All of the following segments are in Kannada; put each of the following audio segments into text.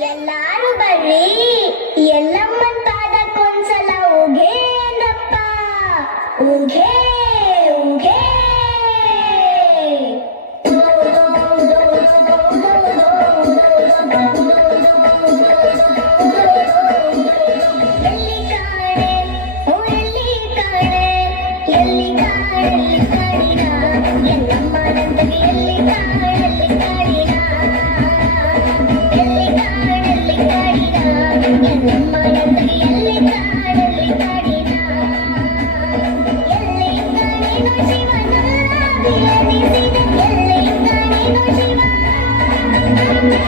ಎಲ್ಲಾರು ಬರ್ರಿ ಎಲ್ಲಮ್ಮನ್ ಪಾದಕ್ಕೊಂದ್ಸಲ ಉಘೇ ಅಂದಪ್ಪ ಉಘೇ ಉಘೇ ಎಲ್ಲಿ ಕಾಣೆ ಓ ಎಲ್ಲಿ ಕಾಣೆ ಎಲ್ಲಿ ಕಾಣಿನ ಎಲ್ಲಮ್ಮನಂತಗೆ ಎಲ್ಲಿ ಕಾಣೆಲ್ಲಿ ಕಾಣಿನ ಎಲ್ಲಿ ಕಾಣೆಲ್ಲಿ ಕಾಣಿನ ಎಲ್ಲಮ್ಮನಂತಗೆ ಎಲ್ಲಿ ಕಾಣೆಲ್ಲಿ ಕಾಣಿನ ಎಲ್ಲಿ ಕಾಣಿನೋ ಶಿವನ ವಿಲನಿಸಿದ ಎಲ್ಲಿ ಕಾಣಿನೋ ಶಿವ ಎಲ್ಲಿ ಕಾಣಿನೋ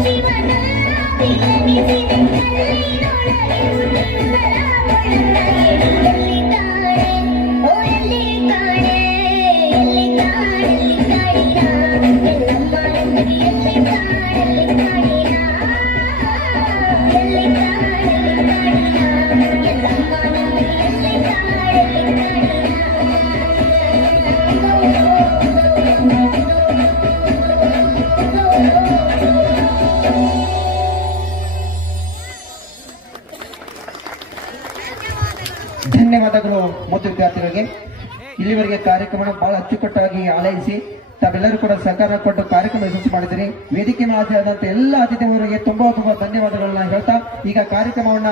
ಶಿವನ ವಿಲನಿಸಿದ ಧನ್ಯವಾದಗಳು ಮತ್ತು ವಿದ್ಯಾರ್ಥಿಗಳಿಗೆ ಇಲ್ಲಿವರೆಗೆ ಕಾರ್ಯಕ್ರಮ ಬಹಳ ಅಚ್ಚುಕಟ್ಟಾಗಿ ಆಲೈಸಿ ತಾವೆಲ್ಲರೂ ಕೂಡ ಸಹಕಾರ ಕೊಟ್ಟು ಕಾರ್ಯಕ್ರಮ ಯಶಸ್ಸು ಮಾಡಿದಿರಿ. ವೇದಿಕೆ ಹಾಜರಾದಂತ ಎಲ್ಲ ಅತಿಥಿಯವರಿಗೆ ತುಂಬಾ ಧನ್ಯವಾದಗಳನ್ನ ಹೇಳ್ತಾ ಈಗ ಕಾರ್ಯಕ್ರಮವನ್ನ